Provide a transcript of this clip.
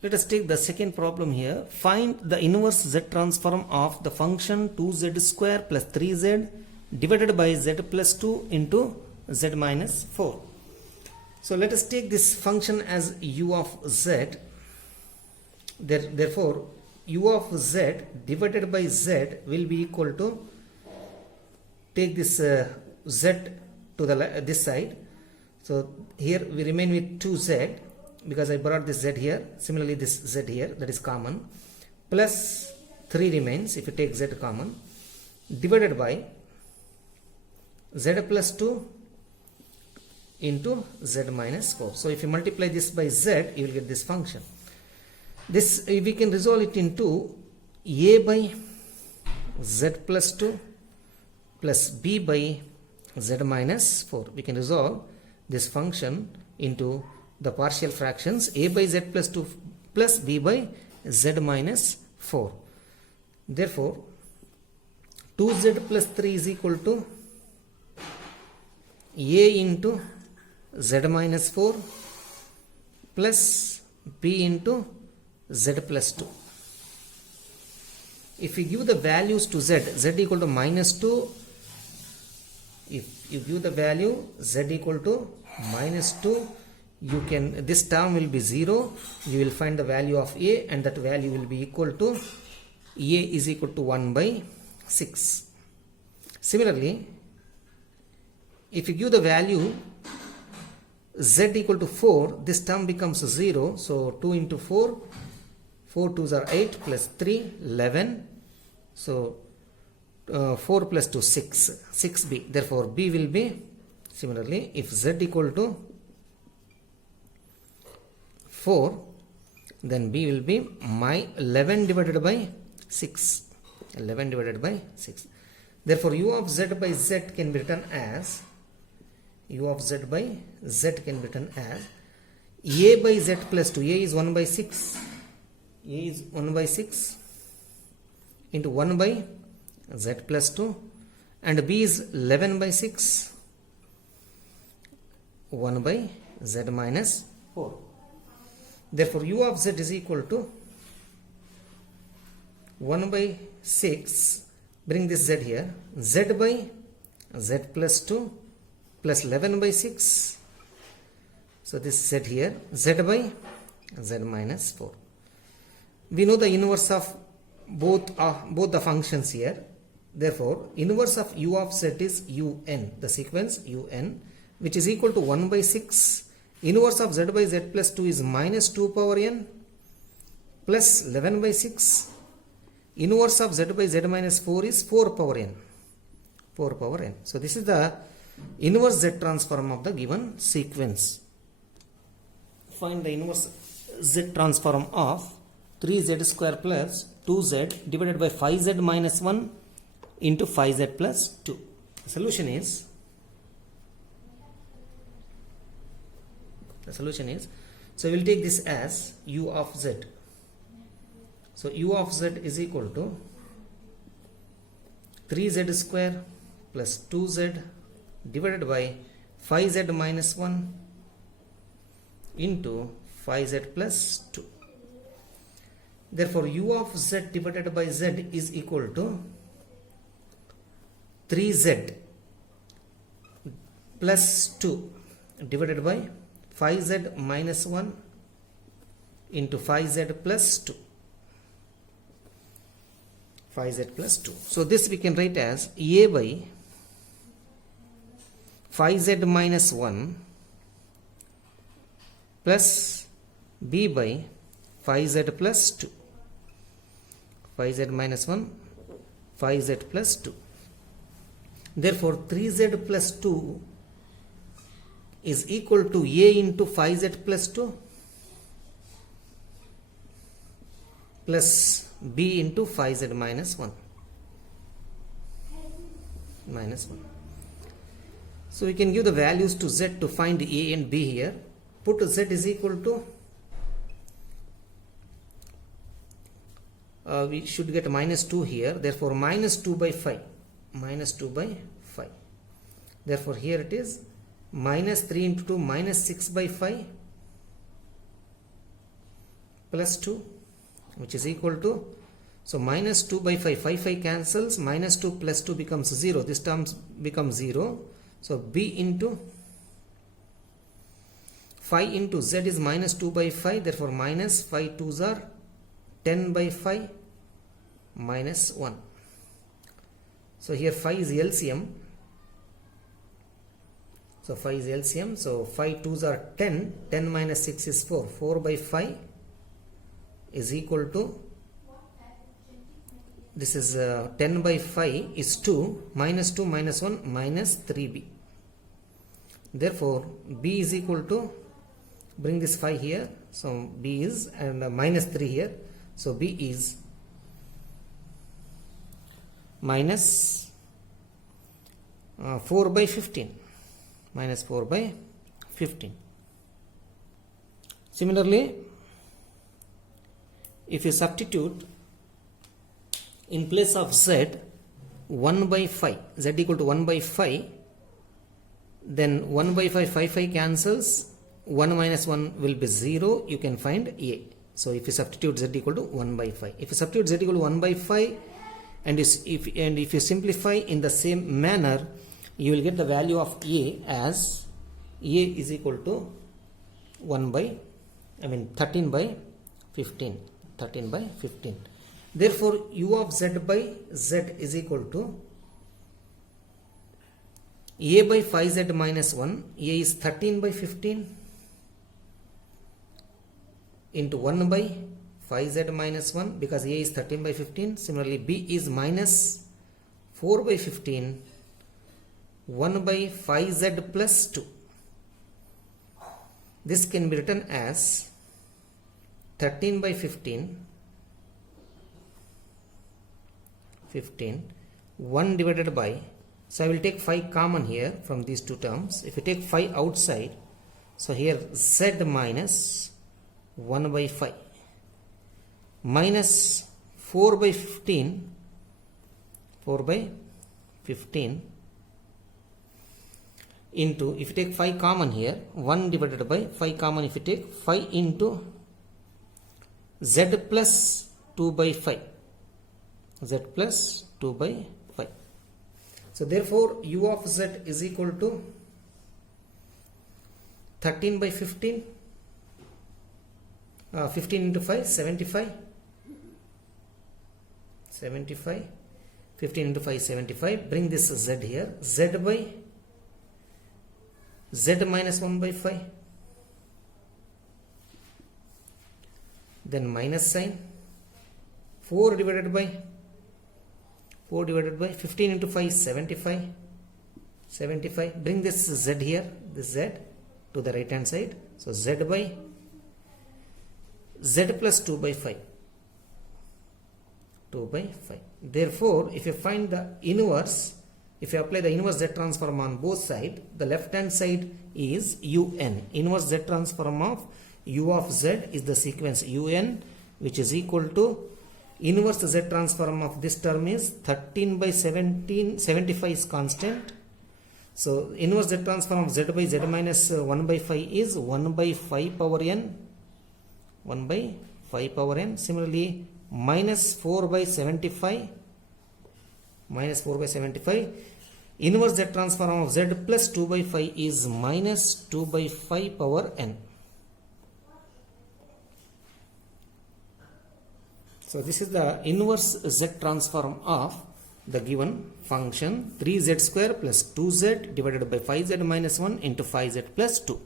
Let us take the second problem here. Find the inverse z transform of the function 2z square plus 3z divided by z plus 2 into z minus 4. So let us take this function as u of z. Therefore, u of z divided by z will be equal to, take this z to this side. So here we remain with 2z because I brought this z here. Similarly, this z here, that is common, plus 3 remains if you take z common, divided by z plus 2 into z minus 4. So if you multiply this by z, you will get this function. This we can resolve it into a by z plus 2 plus b by z minus 4. We can resolve this function into the partial fractions a by z plus 2 plus b by z minus 4. Therefore, 2z plus 3 is equal to a into z minus 4 plus b into z plus 2. If we give the values to z equal to minus 2, if you give the value z equal to minus 2, you can, this term will be 0. You will find the value of a, and that value will be equal to a is equal to 1 by 6. Similarly, if you give the value z equal to 4, this term becomes 0. So 2 into 4, 4 2s are 8 plus 3 11. So 4 plus 2 6, 6b. Therefore b will be, similarly, if z equal to 4, then b will be 11 divided by 6. 11 divided by 6. Therefore u of z by z can be written as, u of z by z can be written as a by z plus 2. A is 1 by 6. A is 1 by 6 into 1 by z plus 2, and b is 11 by 6, 1 by z minus 4. Therefore u of z is equal to 1 by 6, bring this z here, z by z plus 2 plus 11 by 6, so this z here, z by z minus 4. We know the inverse of both the functions here. Therefore, inverse of u of z is un, the sequence un, which is equal to 1 by 6. Inverse of z by z plus 2 is minus 2 power n plus 11 by 6. Inverse of z by z minus 4 is 4 power n. 4 power n. So this is the inverse z transform of the given sequence. Find the inverse z transform of 3z square plus 2z divided by 5z minus 1 into 5z plus 2. The solution is, so we will take this as u of z. So u of z is equal to 3z square plus 2z divided by 5z minus 1 into 5z plus 2. Therefore, u of z divided by z is equal to 3z plus 2 divided by 5z minus 1 into 5z plus 2. 5z plus 2. So this we can write as a by 5z minus 1 plus b by 5z plus 2. 5z minus 1, 5z plus 2. Therefore, 3z plus 2 is equal to a into 5z plus 2 plus b into 5z minus 1. Minus 1. So we can give the values to z to find a and b here. Put z is equal to, we should get minus 2 here. Therefore, minus 2 by 5. Minus 2 by 5. Therefore, here it is minus 3 into 2, minus 6 by 5 plus 2, which is equal to, so minus 2 by 5, 5 cancels, minus 2 plus 2 becomes 0, this term becomes 0. So b into 5 into z is minus 2 by 5, therefore minus 5 2s are 10 by 5 minus 1. So here 5 is LCM. So 5 is LCM. So 5 2s are 10. 10 minus 6 is 4. 4 by 5 is equal to, this is 10 by 5 is 2. Minus 2 minus 1 minus 3b. Therefore b is equal to, bring this 5 here. So b is, and minus 3 here. So b is minus 4 by 15. Minus 4 by 15. Similarly, if you substitute in place of z 1 by 5, z equal to 1 by 5, then 1 by 5, 5 cancels, 1 minus 1 will be 0, you can find a. So if you substitute z equal to 1 by 5. If you substitute z equal to 1 by 5, and if you simplify in the same manner, you will get the value of a as a is equal to 13 by 15. 13 by 15. Therefore, u of z by z is equal to a by 5z minus 1. A is 13 by 15 into 1 by 5z minus 1, because a is 13 by 15. Similarly, b is minus 4 by 15, 1 by 5z plus 2. This can be written as 13 by 15, 1 divided by, so I will take 5 common here from these two terms. If you take 5 outside, so here z minus 1 by 5 minus 4 by 15, 4 by 15 into, if you take 5 common here, 1 divided by 5 common, if you take 5 into z plus 2 by 5, z plus 2 by 5. So therefore u of z is equal to 13 by 15, 15 into 5, 75, 15 into 5, 75. Bring this z here, z by z minus 1 by 5, then minus sign, 4 divided by 15 into 5 is 75. Bring this z here, this z to the right hand side. So z by z plus 2 by 5. 2 by 5. Therefore, if you find the inverse, if you apply the inverse z transform on both sides, the left hand side is un. Inverse z transform of u of z is the sequence un, which is equal to inverse z transform of this term is 13 by 17, 75 is constant. So inverse z transform of z by z minus 1 by 5 is 1 by 5 power n. 1 by 5 power n. Similarly, minus 4 by 75. Minus 4 by 75. Inverse z transform of z plus 2 by 5 is minus 2 by 5 power n. So this is the inverse z transform of the given function 3z square plus 2z divided by 5z minus 1 into 5z plus 2.